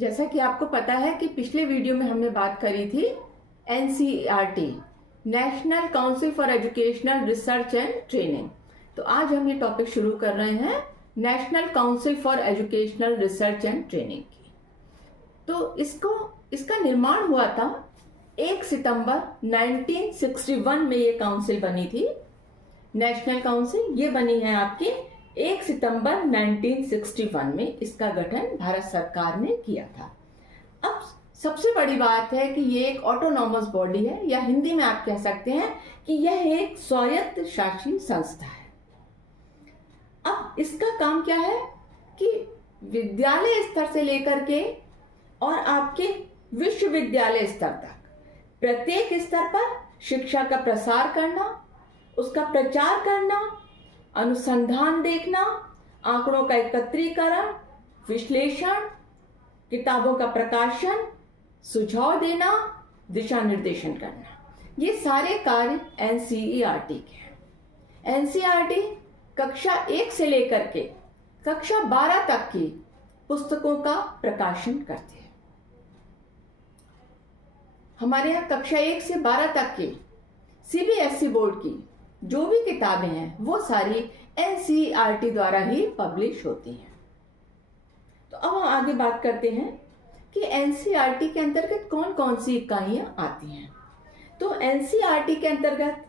जैसा कि आपको पता है कि पिछले वीडियो में हमने बात करी थी NCERT, national council for educational research and training. तो आज हम ये टॉपिक शुरू कर रहे हैं national council for educational research and training की। तो इसका निर्माण हुआ था 1 सितंबर 1961 में। ये काउंसिल बनी थी, नेशनल काउंसिल ये बनी है आपकी 1 सितंबर 1961 में। इसका गठन भारत सरकार ने किया था। अब सबसे बड़ी बात है कि ये एक ऑटोनॉमस बॉडी है, या हिंदी में आप कह सकते हैं कि यह एक स्वायत्त शासी संस्था है। अब इसका काम क्या है कि विद्यालय स्तर से लेकर के और आपके विश्वविद्यालय स्तर तक प्रत्येक स्तर पर शिक्षा का प्रसार करना, उसका प्रचार करना, अनुसंधान देखना, आंकड़ों का एकत्रीकरण, विश्लेषण, किताबों का प्रकाशन, सुझाव देना, दिशा निर्देशन करना, ये सारे कार्य NCERT के हैं। NCERT कक्षा 1 से लेकर के कक्षा 12 तक की पुस्तकों का प्रकाशन करते हैं। हमारे यहाँ कक्षा 1 से 12 तक की CBSE बोर्ड की जो भी किताबें हैं वो सारी NCERT द्वारा ही पब्लिश होती हैं। तो अब हम आगे बात करते हैं कि NCERT के अंतर्गत कौन कौन सी इकाइयां आती हैं। तो NCERT के अंतर्गत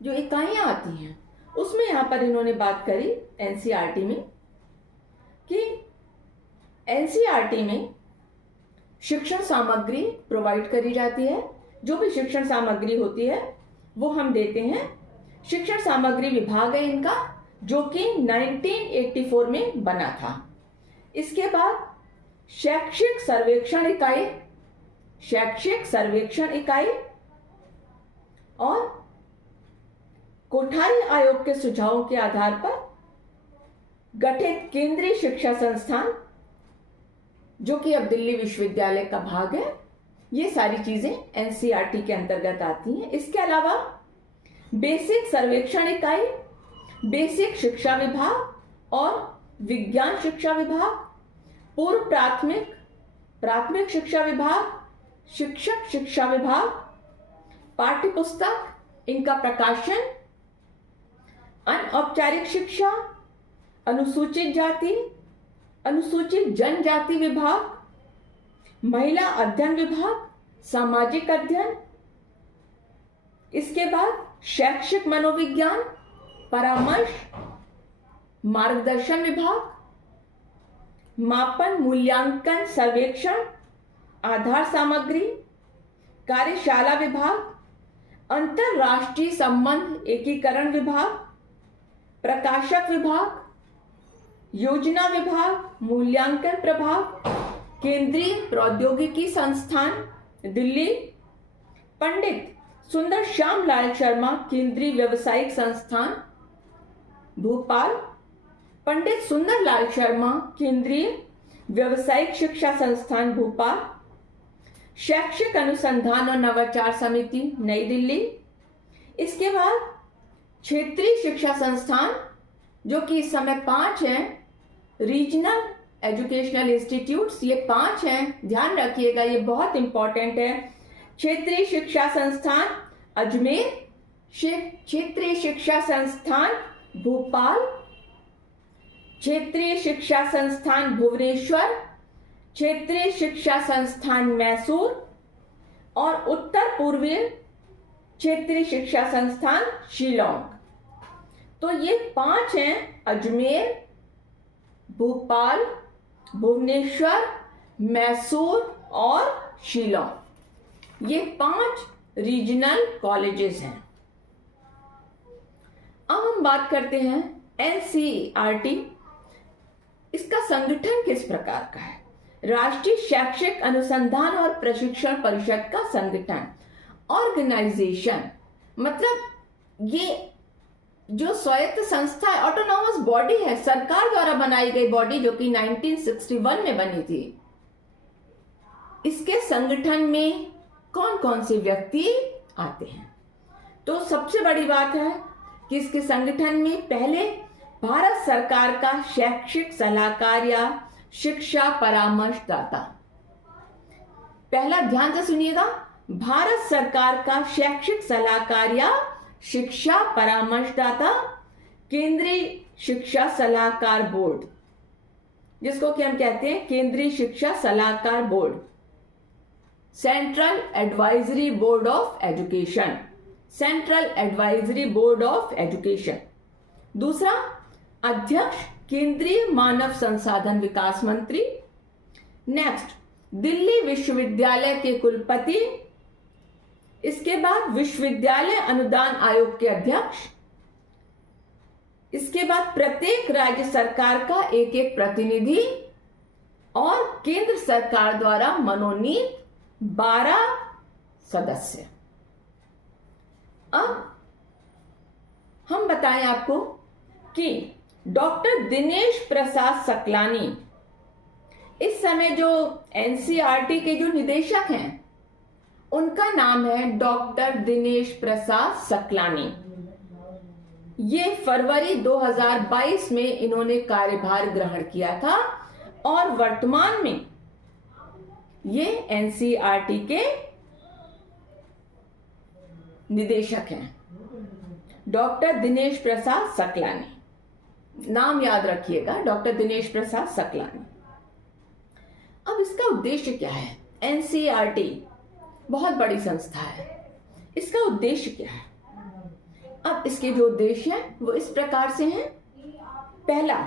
जो इकाइयां आती हैं उसमें यहां पर इन्होंने बात करी NCERT में कि NCERT में शिक्षण सामग्री प्रोवाइड करी जाती है। जो भी शिक्षण सामग्री होती है वो हम देते हैं। शिक्षण सामग्री विभाग है इनका, जो कि 1984 में बना था। इसके बाद शैक्षिक सर्वेक्षण इकाई और कोठारी आयोग के सुझावों के आधार पर गठित केंद्रीय शिक्षा संस्थान, जो कि अब दिल्ली विश्वविद्यालय का भाग है, ये सारी चीजें NCERT के अंतर्गत आती हैं। इसके अलावा बेसिक सर्वेक्षण इकाई, बेसिक शिक्षा विभाग और विज्ञान शिक्षा विभाग, पूर्व प्राथमिक शिक्षा विभाग, शिक्षक शिक्षा विभाग, पाठ्य पुस्तक, इनका प्रकाशन, अनौपचारिक शिक्षा, अनुसूचित जाति, अनुसूचित जनजाति विभाग, महिला अध्ययन विभाग, सामाजिक अध्ययन, इसके बाद शैक्षिक मनोविज्ञान, परामर्श, मार्गदर्शन विभाग, मापन मूल्यांकन सर्वेक्षण, आधार सामग्री, कार्यशाला विभाग, अंतरराष्ट्रीय संबंध एकीकरण विभाग, प्रकाशक विभाग, योजना विभाग, मूल्यांकन प्रभाग, केंद्रीय प्रौद्योगिकी संस्थान दिल्ली, पंडित सुंदर श्याम लाल शर्मा केंद्रीय व्यावसायिक संस्थान भोपाल, पंडित सुंदर लाल शर्मा केंद्रीय व्यावसायिक शिक्षा संस्थान भोपाल, शैक्षिक अनुसंधान और नवाचार समिति नई दिल्ली। इसके बाद क्षेत्रीय शिक्षा संस्थान, जो कि इस समय 5 हैं, रीजनल एजुकेशनल इंस्टीट्यूट्स, ये 5 हैं, ध्यान रखिएगा, ये बहुत इंपॉर्टेंट है। क्षेत्रीय शिक्षा संस्थान अजमेर, क्षेत्रीय शिक्षा संस्थान भोपाल, क्षेत्रीय शिक्षा संस्थान भुवनेश्वर, क्षेत्रीय शिक्षा संस्थान मैसूर और उत्तर पूर्वीय क्षेत्रीय शिक्षा संस्थान शिलोंग। तो ये 5 हैं, अजमेर, भोपाल, भुवनेश्वर, मैसूर और शिलोंग, ये 5 रीजनल कॉलेजेस हैं। अब हम बात करते हैं NCERT, इसका संगठन किस प्रकार का है। राष्ट्रीय शैक्षिक अनुसंधान और प्रशिक्षण परिषद का संगठन, ऑर्गेनाइजेशन, मतलब ये जो स्वायत्त संस्था है, ऑटोनॉमस बॉडी है, सरकार द्वारा बनाई गई बॉडी, जो कि 1961 में बनी थी। इसके संगठन में कौन कौन से व्यक्ति आते हैं। तो सबसे बड़ी बात है कि इसके संगठन में पहले भारत सरकार का शैक्षिक सलाहकार या शिक्षा परामर्शदाता। पहला ध्यान से सुनिएगा, भारत सरकार का शैक्षिक सलाहकार या शिक्षा परामर्शदाता केंद्रीय शिक्षा सलाहकार बोर्ड, जिसको कि हम कहते हैं केंद्रीय शिक्षा सलाहकार board, central advisory board of education, central advisory board of education. दूसरा, अध्यक्ष केंद्रीय मानव संसाधन विकास मंत्री। नेक्स्ट, दिल्ली विश्वविद्यालय के कुलपति। इसके बाद विश्वविद्यालय अनुदान आयोग के अध्यक्ष। इसके बाद प्रत्येक राज्य सरकार का एक एक प्रतिनिधि और केंद्र सरकार द्वारा मनोनीत 12 सदस्य। अब हम बताएं आपको कि डॉक्टर दिनेश प्रसाद सकलानी इस समय जो एनसीईआरटी के जो निदेशक हैं उनका नाम है डॉक्टर दिनेश प्रसाद सकलानी। ये फरवरी 2022 में इन्होंने कार्यभार ग्रहण किया था और वर्तमान में ये एनसीईआरटी के निदेशक हैं, डॉक्टर दिनेश प्रसाद सकलानी। नाम याद रखिएगा, डॉक्टर दिनेश प्रसाद सकलानी। अब इसका उद्देश्य क्या है? एनसीईआरटी बहुत बड़ी संस्था है, इसका उद्देश्य क्या है? अब इसके जो उद्देश्य हैं वो इस प्रकार से हैं। पहला,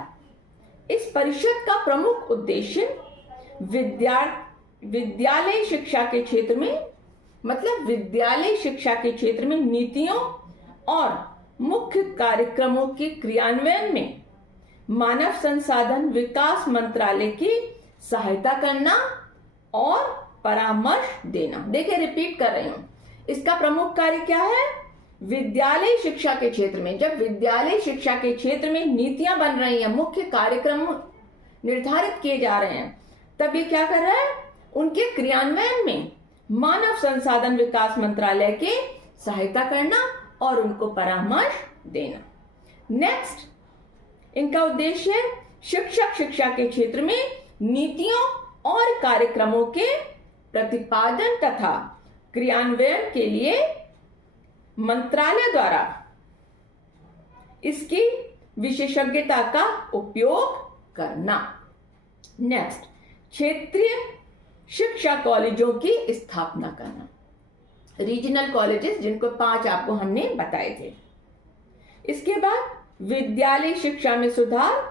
इस परिषद का प्रमुख उद्देश्य विद्यालय शिक्षा के क्षेत्र में, मतलब विद्यालय शिक्षा के क्षेत्र में नीतियों और मुख्य कार्यक्रमों के क्रियान्वयन में मानव संसाधन विकास मंत्रालय की सहायता करना और परामर्श देना। देखिए, रिपीट कर रही हूं, इसका प्रमुख कार्य क्या है? विद्यालय शिक्षा के क्षेत्र में, जब विद्यालय शिक्षा के क्षेत्र में नीतियां बन रही हैं, मुख्य कार्यक्रम निर्धारित किए जा रहे हैं, तब ये क्या कर रहा है? उनके क्रियान्वयन में मानव संसाधन विकास मंत्रालय की सहायता करना और उनको परामर्श देना। नेक्स्ट, इनका उद्देश्य शिक्षक शिक्षा के क्षेत्र में नीतियों और कार्यक्रमों के प्रतिपादन तथा क्रियान्वयन के लिए मंत्रालय द्वारा इसकी विशेषज्ञता का उपयोग करना। नेक्स्ट, क्षेत्रीय शिक्षा कॉलेजों की स्थापना करना, रीजनल कॉलेजेस, जिनको 5 आपको हमने बताए थे। इसके बाद विद्यालय शिक्षा में सुधार,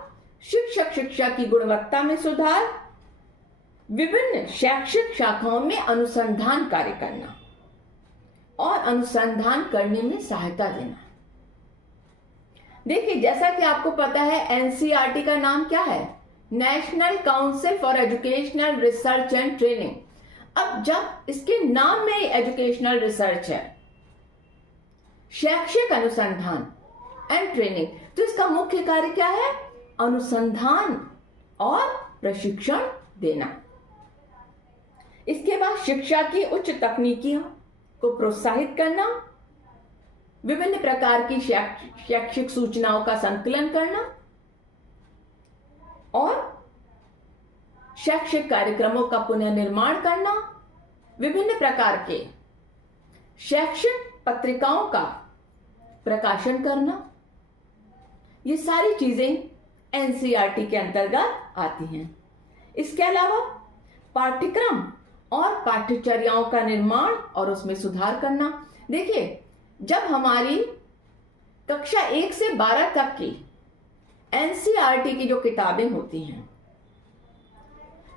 शिक्षक शिक्षा की गुणवत्ता में सुधार, विभिन्न शैक्षिक शाखाओं में अनुसंधान कार्य करना और अनुसंधान करने में सहायता देना। देखिए, जैसा कि आपको पता है एनसीईआरटी का नाम क्या है? National council for educational research and training. अब जब इसके नाम में एजुकेशनल रिसर्च है, शैक्षिक अनुसंधान एंड ट्रेनिंग, तो इसका मुख्य कार्य क्या है? अनुसंधान और प्रशिक्षण देना। इसके बाद शिक्षा की उच्च तकनीकियों को प्रोत्साहित करना, विभिन्न प्रकार की शैक्षिक सूचनाओं का संकलन करना और शैक्षिक कार्यक्रमों का पुनर्निर्माण करना, विभिन्न प्रकार के शैक्षिक पत्रिकाओं का प्रकाशन करना, ये सारी चीजें एनसीईआरटी के अंतर्गत आती हैं। इसके अलावा पाठ्यक्रम और पाठ्यचर्याओं का निर्माण और उसमें सुधार करना। देखिए, जब हमारी कक्षा 1 से 12 तक की एनसीईआरटी की जो किताबें होती हैं,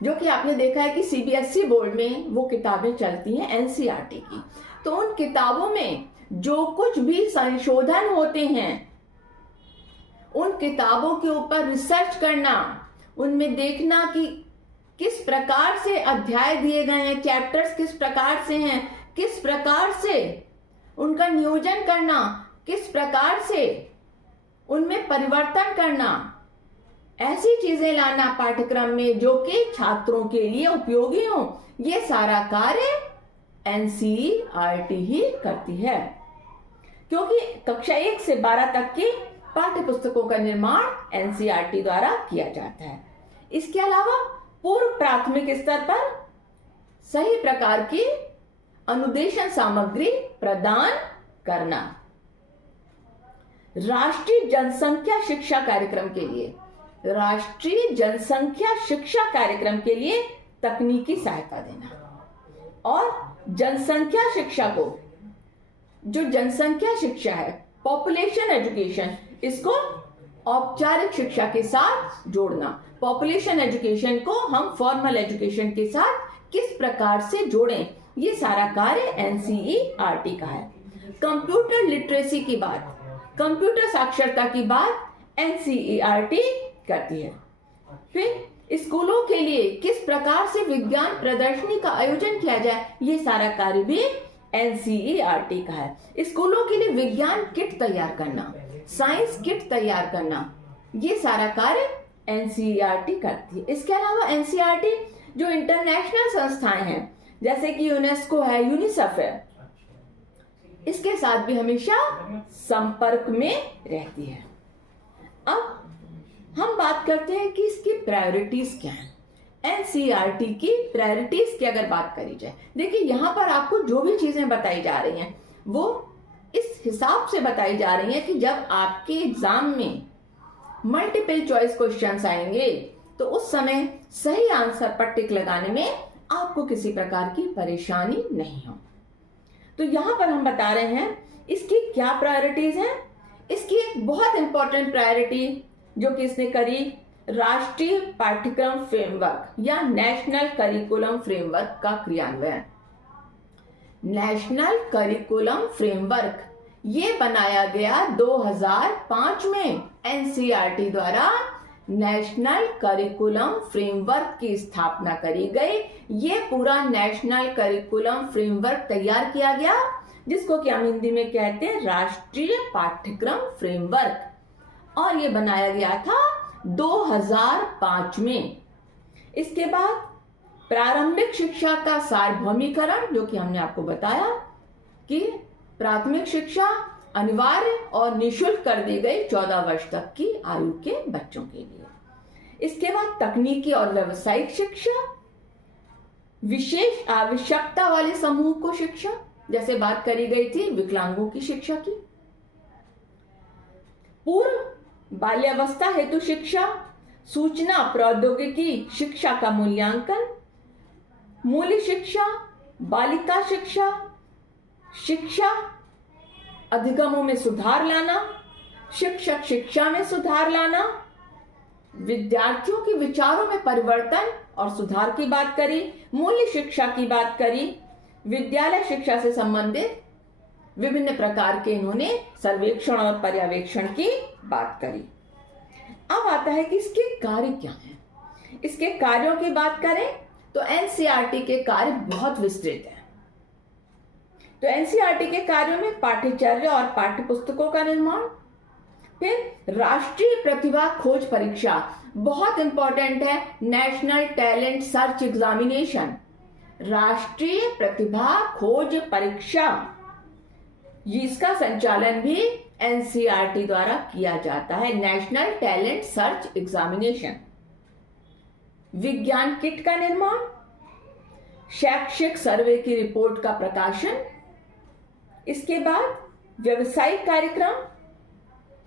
जो कि आपने देखा है कि सीबीएसई बोर्ड में वो किताबें चलती हैं एनसीईआरटी की, तो उन किताबों में जो कुछ भी संशोधन होते हैं, उन किताबों के ऊपर रिसर्च करना, उनमें देखना कि किस प्रकार से अध्याय दिए गए हैं, चैप्टर्स किस प्रकार से हैं, किस प्रकार से उनका नियोजन करना, किस प्रकार से उनमें परिवर्तन करना, ऐसी चीजें लाना पाठ्यक्रम में जो कि छात्रों के लिए उपयोगी हो, ये सारा कार्य एनसीईआरटी ही करती है। क्योंकि कक्षा 1 से 12 तक की पाठ्य पुस्तकों का निर्माण एनसीईआरटी द्वारा किया जाता है। इसके अलावा पूर्व प्राथमिक स्तर पर सही प्रकार की अनुदेशन सामग्री प्रदान करना। राष्ट्रीय जनसंख्या शिक्षा कार्यक्रम के लिए, राष्ट्रीय जनसंख्या शिक्षा कार्यक्रम के लिए तकनीकी सहायता देना। और जनसंख्या शिक्षा को, जो जनसंख्या शिक्षा है, पॉपुलेशन एजुकेशन, इसको औपचारिक शिक्षा के साथ जोड़ना। पॉपुलेशन एजुकेशन को हम फॉर्मल एजुकेशन के साथ किस प्रकार से जोड़ें, ये सारा कार्य एनसीईआरटी का है। कंप्यूटर लिटरेसी की बात, कंप्यूटर साक्षरता की बात एनसीईआरटी करती है। फिर स्कूलों के लिए किस प्रकार से विज्ञान प्रदर्शनी का आयोजन किया जाए, ये सारा कार्य भी एनसीईआरटी का है। स्कूलों के लिए विज्ञान किट तैयार करना, साइंस किट तैयार करना, ये सारा कार्य एनसीईआरटी करती है। इसके अलावा एनसीईआरटी जो इंटरनेशनल संस्थाएं हैं, जैसे कि यूनेस्को है, यूनिसेफ है, इसके साथ भी हमेशा संपर्क में रहती है। अब हम बात करते हैं कि इसकी प्रायोरिटीज क्या हैं। एनसीईआरटी की प्रायोरिटीज की अगर बात करी जाए, देखिए यहां पर आपको जो भी चीजें बताई जा रही हैं वो इस हिसाब से बताई जा रही हैं कि जब आपके एग्जाम में मल्टीपल चॉइस क्वेश्चंस आएंगे तो उस समय सही आंसर पर टिक लगाने में आपको किसी प्रकार की परेशानी नहीं हो। तो यहां पर हम बता रहे हैं इसकी क्या प्रायोरिटीज हैं। इसकी एक बहुत इंपॉर्टेंट प्रायोरिटी जो कि इसने करी, राष्ट्रीय पाठ्यक्रम फ्रेमवर्क या नेशनल करिकुलम फ्रेमवर्क का क्रियान्वयन। नेशनल करिकुलम फ्रेमवर्क ये बनाया गया 2005 में। एनसीईआरटी द्वारा नेशनल करिकुलम फ्रेमवर्क की स्थापना करी गई। ये पूरा नेशनल करिकुलम फ्रेमवर्क तैयार किया गया, जिसको कि हम हिंदी में कहते हैं राष्ट्रीय पाठ्यक्रम फ्रेमवर्क, और ये बनाया गया था 2005 में। इसके बाद प्रारंभिक शिक्षा का सार्वभौमिकरण, जो कि हमने आपको बताया कि प्राथमिक शिक्षा अनिवार्य और निःशुल्क कर दी गई 14 वर्ष तक की आयु के बच्चों के लिए। इसके बाद तकनीकी और व्यावसायिक शिक्षा, विशेष आवश्यकता वाले समूह को शिक्षा, जैसे बात करी गई थी विकलांगों की शिक्षा की। पूर्व बाल्यावस्था हेतु शिक्षा, सूचना प्रौद्योगिकी शिक्षा का मूल्यांकन, मूल्य शिक्षा, बालिका शिक्षा, शिक्षा अधिगमों में सुधार लाना, शिक्षक शिक्षा में सुधार लाना, विद्यार्थियों के विचारों में परिवर्तन और सुधार की बात करी, मूल्य शिक्षा की बात करी, विद्यालय शिक्षा से संबंधित विभिन्न प्रकार के इन्होंने सर्वेक्षण और पर्यवेक्षण की बात करी। अब आता है कि इसके कार्य क्या हैं। इसके कार्यों की बात करें तो एनसीईआरटी के कार्य बहुत विस्तृत हैं। तो एनसीईआरटी के कार्यों में पाठ्यचर्या और पाठ्य पुस्तकों का निर्माण, फिर राष्ट्रीय प्रतिभा खोज परीक्षा, बहुत इंपॉर्टेंट है, नेशनल टैलेंट सर्च एग्जामिनेशन, राष्ट्रीय प्रतिभा खोज परीक्षा, इसका संचालन भी एनसीईआरटी द्वारा किया जाता है, नेशनल टैलेंट सर्च एग्जामिनेशन। विज्ञान किट का निर्माण, शैक्षिक सर्वे की रिपोर्ट का प्रकाशन, इसके बाद व्यवसायिक कार्यक्रम,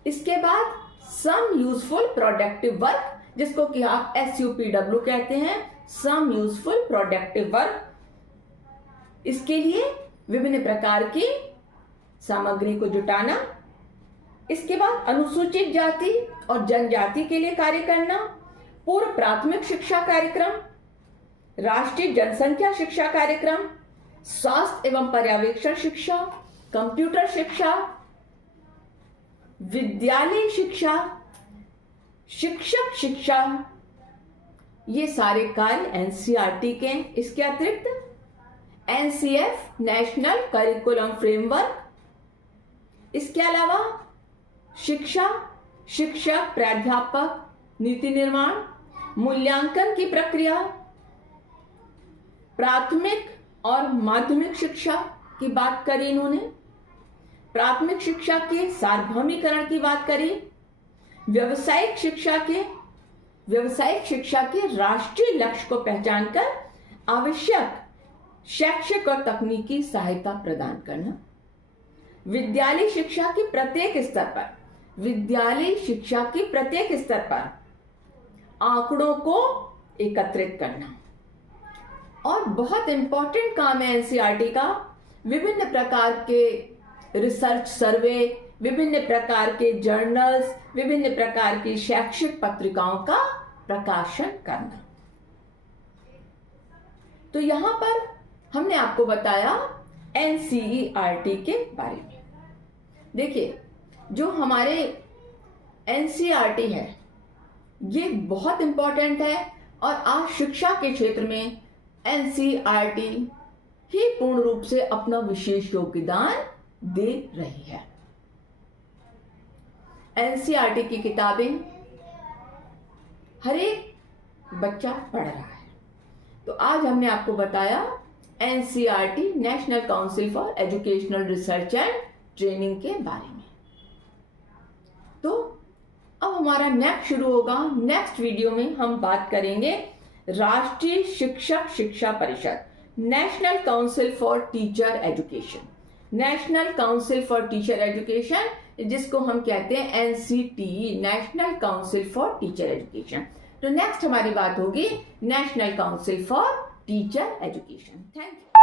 इसके बाद सम यूजफुल प्रोडक्टिव वर्क, जिसको कि आप SUPW कहते हैं, सम यूजफुल प्रोडक्टिव वर्क। इसके लिए विभिन्न प्रकार की सामग्री को जुटाना। इसके बाद अनुसूचित जाति और जनजाति के लिए कार्य करना, पूर्व प्राथमिक शिक्षा कार्यक्रम, राष्ट्रीय जनसंख्या शिक्षा कार्यक्रम, स्वास्थ्य एवं पर्यवेक्षण शिक्षा, कंप्यूटर शिक्षा, विद्यालय शिक्षा, शिक्षक शिक्षा, ये सारे कार्य एनसीईआरटी के। इसके अतिरिक्त एनसीएफ नेशनल करिकुलम फ्रेमवर्क, इसके अलावा शिक्षा, शिक्षक, प्राध्यापक, नीति निर्माण, मूल्यांकन की प्रक्रिया, प्राथमिक और माध्यमिक शिक्षा की बात करी इन्होंने, प्राथमिक शिक्षा के सार्वभौमिकरण की बात करी, व्यवसायिक शिक्षा के व्यावसायिक शिक्षा के राष्ट्रीय लक्ष्य को पहचानकर आवश्यक शैक्षिक और तकनीकी सहायता प्रदान करना, विद्यालय शिक्षा के प्रत्येक स्तर पर आंकड़ों को एकत्रित करना। और बहुत इंपॉर्टेंट काम है एनसीईआरटी का, विभिन्न प्रकार के रिसर्च सर्वे, विभिन्न प्रकार के जर्नल्स, विभिन्न प्रकार की शैक्षिक पत्रिकाओं का प्रकाशन करना। तो यहां पर हमने आपको बताया एनसीईआरटी के बारे में। देखिए, जो हमारे एनसीईआरटी है ये बहुत इंपॉर्टेंट है और आज शिक्षा के क्षेत्र में एनसीईआरटी ही पूर्ण रूप से अपना विशेष योगदान दे रही है। एनसीईआरटी की किताबें हर एक बच्चा पढ़ रहा है। तो आज हमने आपको बताया NCERT national council for educational research and training के बारे में। तो अब हमारा नेक्स्ट शुरू होगा। नेक्स्ट वीडियो में हम बात करेंगे राष्ट्रीय शिक्षक शिक्षा परिषद, national council for teacher education, national council for teacher education, जिसको हम कहते हैं NCTE, national council for teacher education. तो नेक्स्ट हमारी बात होगी national council for teacher education. Thank you.